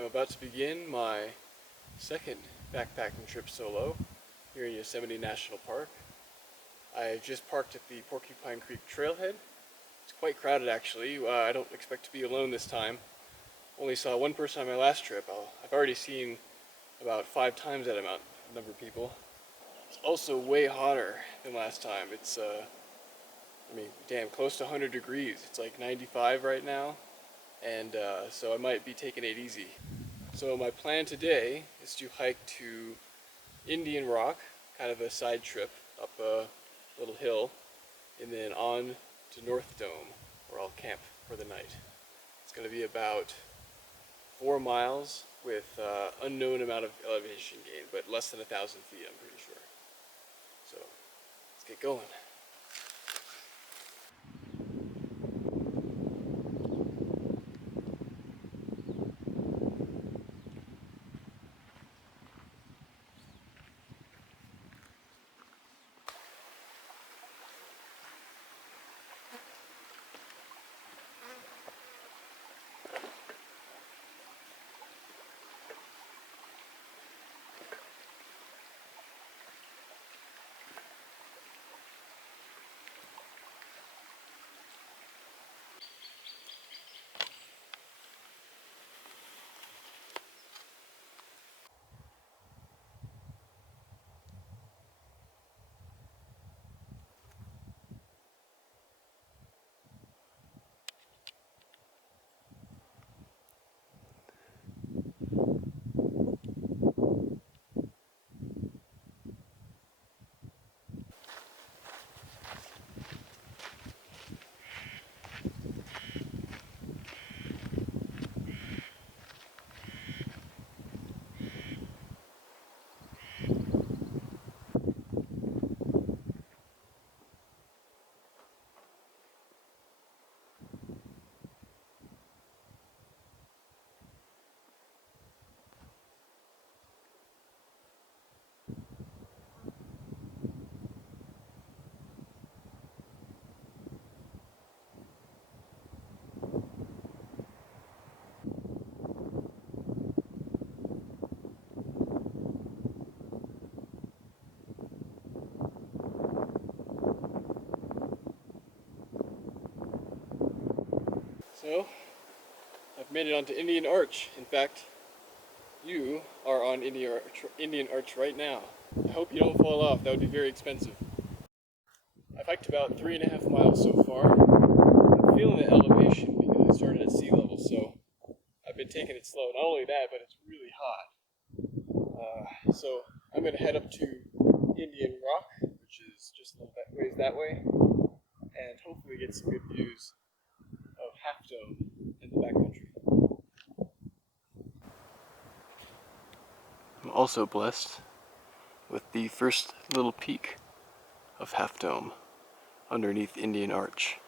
I'm about to begin my second backpacking trip solo here in Yosemite National Park. I just parked at the Porcupine Creek trailhead. It's quite crowded actually. I don't expect to be alone this time. Only saw one person on my last trip. I've already seen about 5 times that number of people. It's also way hotter than last time. It's damn, close to 100 degrees. It's like 95 right now, and so I might be taking it easy. So my plan today is to hike to Indian Rock, kind of a side trip up a little hill, and then on to North Dome, where I'll camp for the night. It's going to be about 4 miles with unknown amount of elevation gain, but less than 1,000 feet, I'm pretty sure. So let's get going. So, I've made it onto Indian Arch. In fact, you are on Indian Arch right now. I hope you don't fall off. That would be very expensive. I've hiked about 3.5 miles so far. I'm feeling the elevation because I started at sea level, so I've been taking it slow. Not only that, but it's really hot. So I'm going to head up to Indian Rock, which is just a little bit ways that way, and hopefully get some good views of Half Dome in the backcountry. I'm also blessed with the first little peak of Half Dome underneath Indian Arch.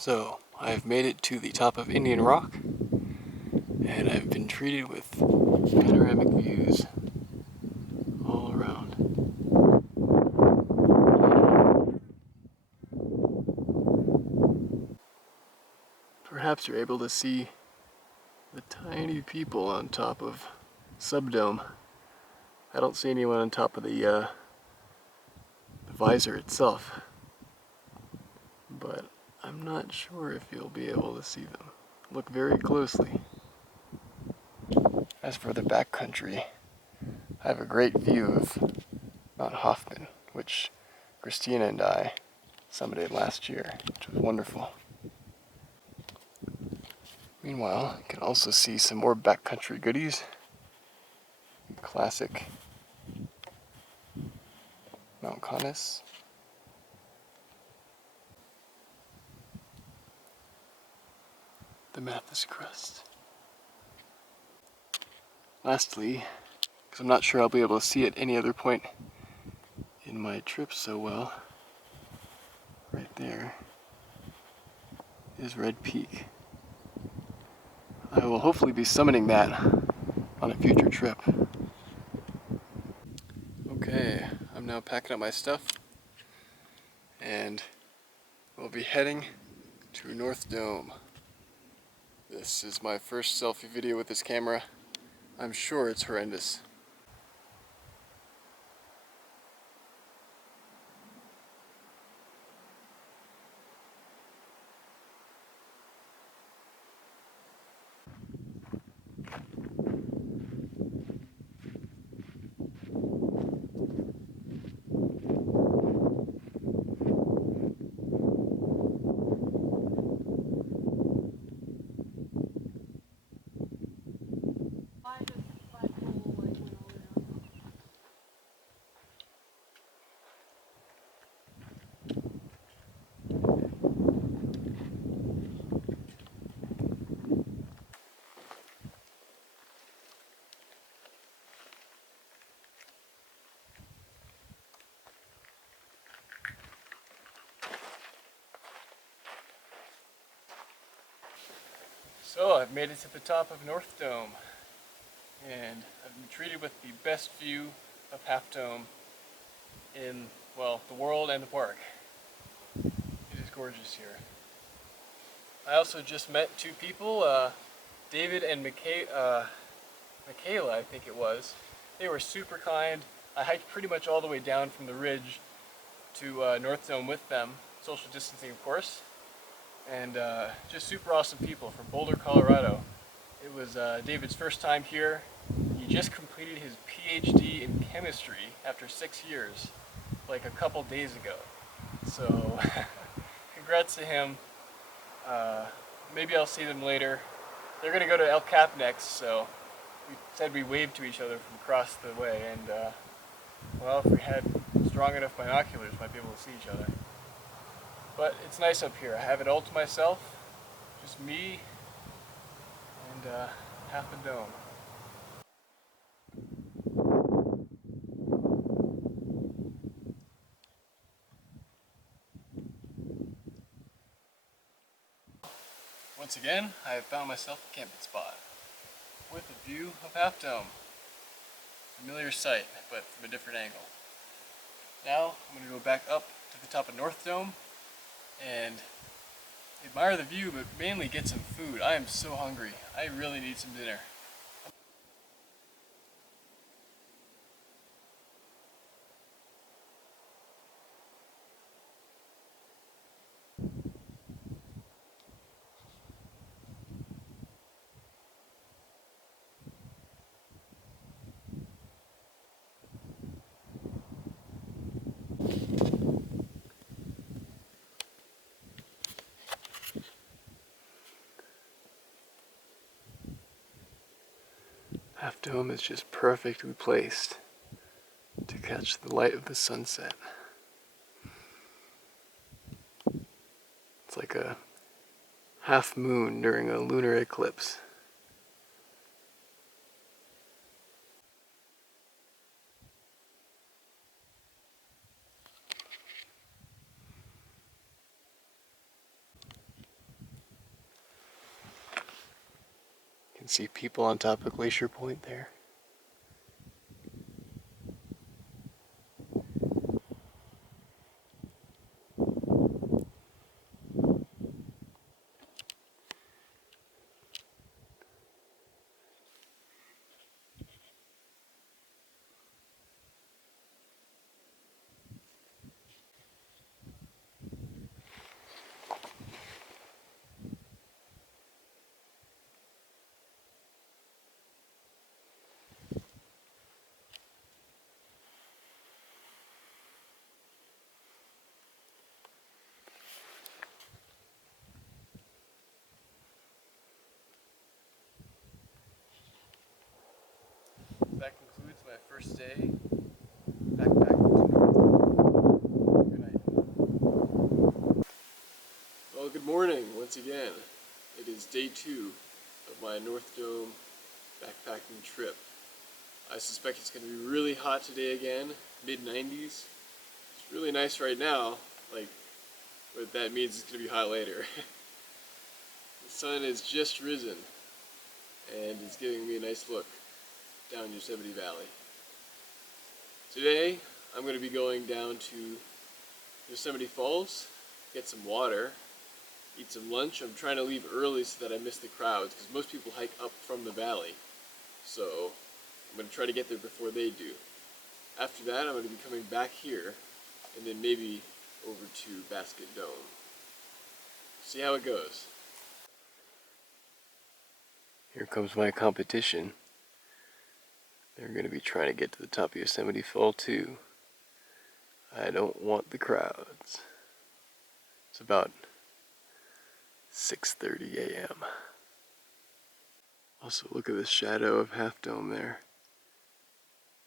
So, I've made it to the top of Indian Rock, and I've been treated with panoramic views all around. Perhaps you're able to see the tiny people on top of Subdome. I don't see anyone on top of the visor itself, but I'm not sure if you'll be able to see them. Look very closely. As for the backcountry, I have a great view of Mount Hoffman, which Christina and I summited last year, which was wonderful. Meanwhile, you can also see some more backcountry goodies. Classic Mount Conness. The Mathis Crest. Lastly, because I'm not sure I'll be able to see at any other point in my trip so well. Right there is Red Peak. I will hopefully be summiting that on a future trip. Okay, I'm now packing up my stuff and we'll be heading to North Dome. This is my first selfie video with this camera. I'm sure it's horrendous. So I've made it to the top of North Dome, and I've been treated with the best view of Half Dome in, well, the world and the park. It is gorgeous here. I also just met two people, David and Michaela, I think it was. They were super kind. I hiked pretty much all the way down from the ridge to North Dome with them, social distancing of course. And just super awesome people from Boulder, Colorado. It was David's first time here. He just completed his PhD in chemistry after 6 years, like a couple days ago. So congrats to him. Maybe I'll see them later. They're gonna go to El Cap next, so we said we waved to each other from across the way, and well, if we had strong enough binoculars, we might be able to see each other. But it's nice up here. I have it all to myself, just me and half a dome. Once again, I have found myself a camping spot with a view of Half Dome. Familiar sight, but from a different angle. Now I'm going to go back up to the top of North Dome and admire the view, but mainly get some food. I am so hungry. I really need some dinner. Half Dome is just perfectly placed to catch the light of the sunset. It's like a half moon during a lunar eclipse. You can see people on top of Glacier Point there. That concludes my first day backpacking to North. Good night. Well, good morning once again. It is day 2 of my North Dome backpacking trip. I suspect it's going to be really hot today again, mid-90s. really nice right now, like, but that means it's gonna be hot later. The sun has just risen and is giving me a nice look down Yosemite Valley. Today, I'm going to be going down to Yosemite Falls, get some water, eat some lunch. I'm trying to leave early so that I miss the crowds, because most people hike up from the valley. So I'm going to try to get there before they do. After that, I'm going to be coming back here, and then maybe over to Basket Dome. See how it goes. Here comes my competition. They're going to be trying to get to the top of Yosemite Fall too. I don't want the crowds. It's about 6:30 a.m. Also, look at the shadow of Half Dome there.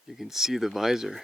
You can see the visor.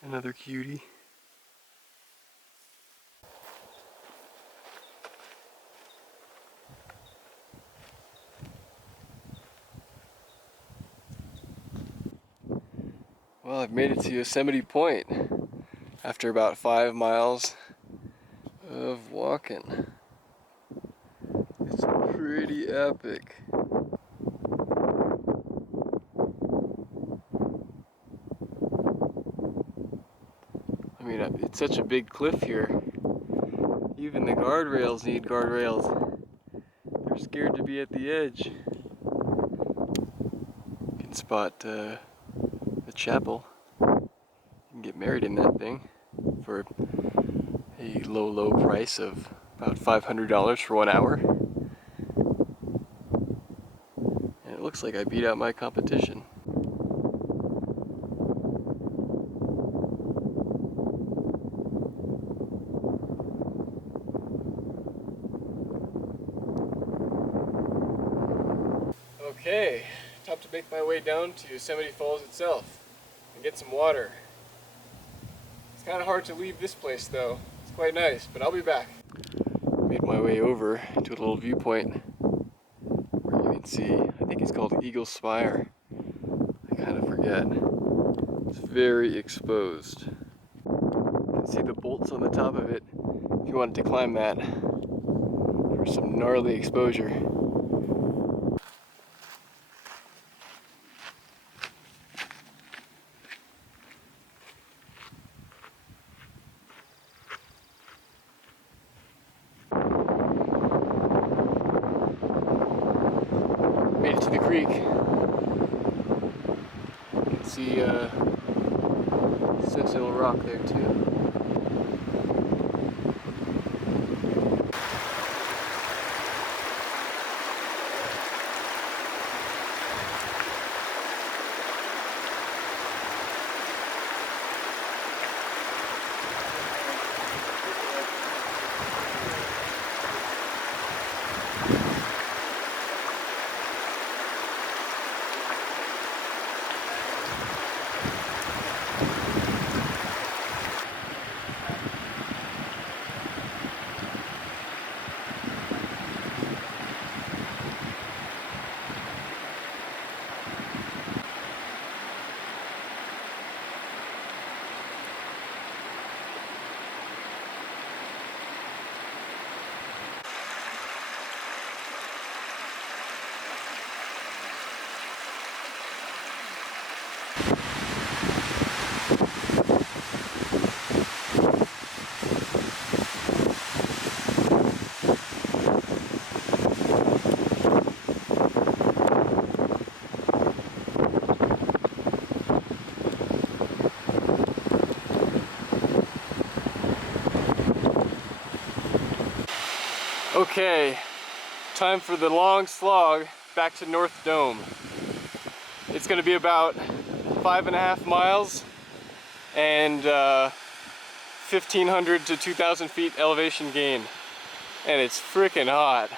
Another cutie. Well, I've made it to Yosemite Point after about 5 miles of walking. It's pretty epic. I mean, it's such a big cliff here. Even the guardrails need guardrails. They're scared to be at the edge. You can spot the chapel. You can get married in that thing for a low price of about $500 for 1 hour. And it looks like I beat out my competition. Okay, time to make my way down to Yosemite Falls itself and get some water. It's kind of hard to leave this place though. It's quite nice, but I'll be back. Made my way over to a little viewpoint where you can see, I think it's called Eagle Spire. I kind of forget. It's very exposed. You can see the bolts on the top of it if you wanted to climb that for some gnarly exposure. Made it to the creek. You can see Sentinel Rock there too. Okay, time for the long slog back to North Dome. It's going to be about 5.5 miles and 1,500 to 2,000 feet elevation gain. And it's freaking hot.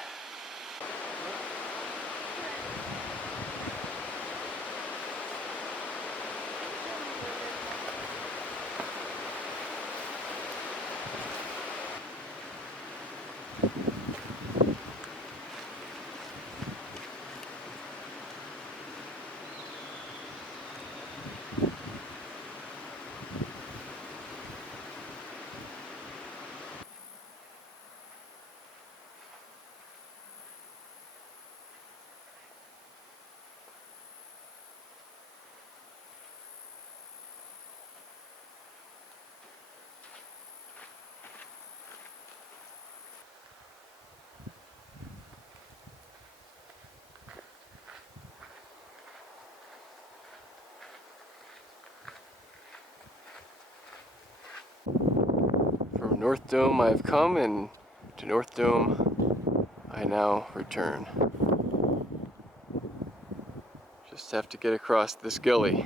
From North Dome I've come, and to North Dome I now return. Just have to get across this gully.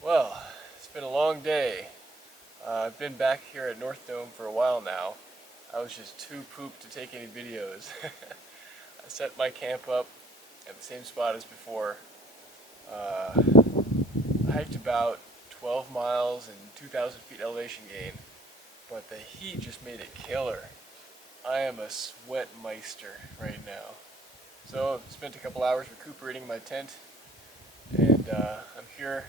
Well, it's been a long day. I've been back here at North Dome for a while now. I was just too pooped to take any videos. I set my camp up at the same spot as before. I hiked about 12 miles and 2,000 feet elevation gain, but the heat just made it killer. I am a sweat meister right now. So I've spent a couple hours recuperating in my tent, and I'm here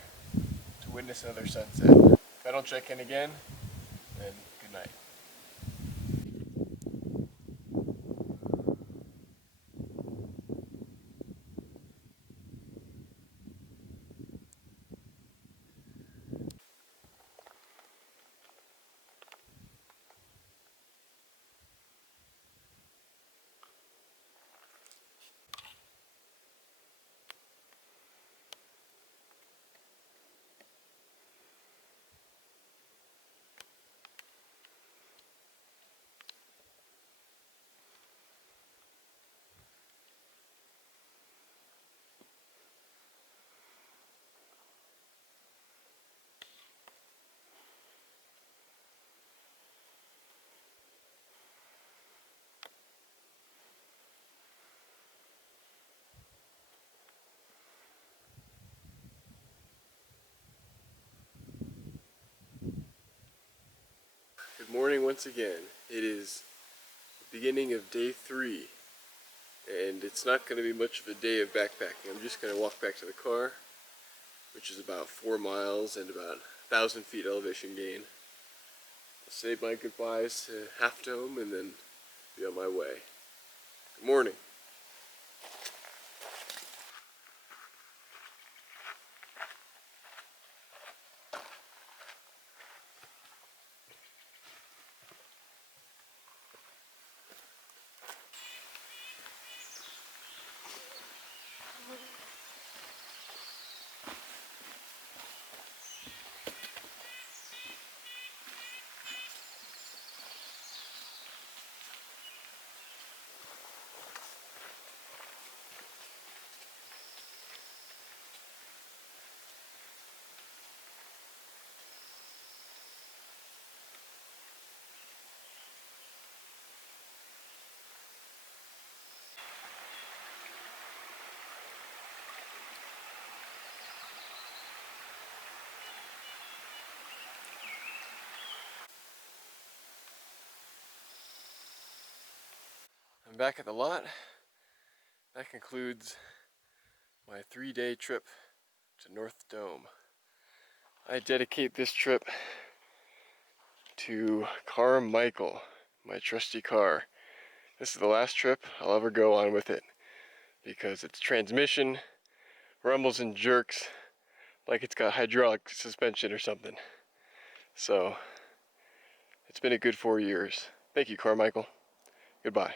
to witness another sunset. If I don't check in again, then good night. Good morning once again. It is the beginning of day 3, and it's not going to be much of a day of backpacking. I'm just going to walk back to the car, which is about 4 miles and about 1,000 feet elevation gain. say my goodbyes to Half Dome and then be on my way. Good morning. I'm back at the lot. That concludes my 3-day trip to North Dome. I dedicate this trip to Carmichael, my trusty car. This is the last trip I'll ever go on with it because its transmission rumbles and jerks like it's got hydraulic suspension or something. So, it's been a good 4 years. Thank you, Carmichael. Goodbye.